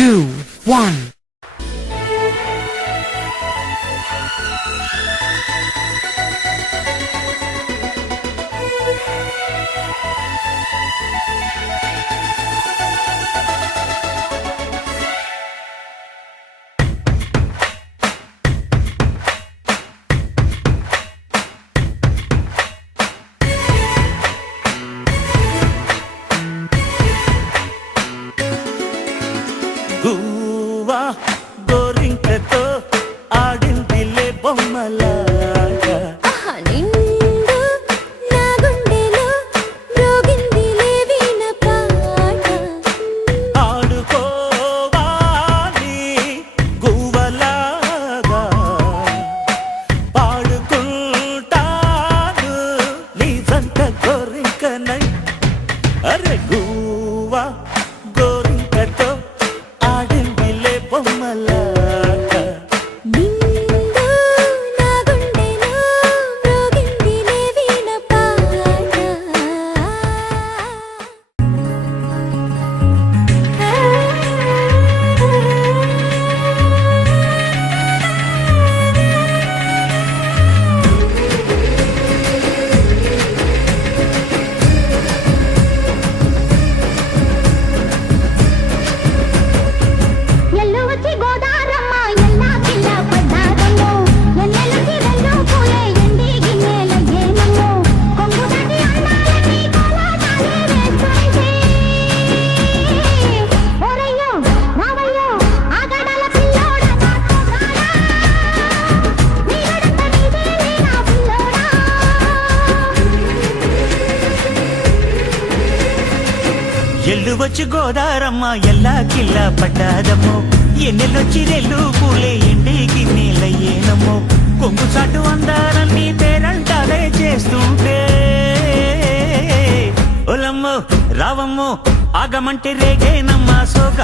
2, 1. గువ్వా గోరింకతో ఆడిందిలే బొమ్మలాగా నిండు నా గుండెలో మ్రోగిందిలే వీణ పాట ఆడుకోవాలి గువ్వలాగా పాడుకుంటాను నీ జంట గోరింకనై అరే గువ్వా గోరింకతో ఆడిందిలే బొమ్మలాగా నిండు నా గుండెలో మ్రోగిందిలే వీణ పాట ఎల్లు వచ్చి గోదారమ్మ ఎల్లా కిల్ల పడ్డారమ్మో ఎన్నెలకి రెండు పూలే ఎండి గిన్నెల ఏనమ్మో కొంగు దాటి అన్నాలని కోలాటాలే వేస్తుంటే ఓరయ్యో రావయ్యో ఆగడాల పిల్లోడ నాతో రారా నీగడంత నీదేలే నా పిల్లోడా ఎల్లు వచ్చి గోదారమ్మ ఎల్లా కిల్లా పడ్డాదమ్మో ఎన్నెలొచ్చి రెల్లు పూలే ఎండి గిన్నెల ఏనమ్మో కొంగు చాటు అందాలన్నీ పేరంటాలే చేస్తుంటే ఒలమ్మో రావమ్మో ఆగమంటే రేగేనమ్మా సోగ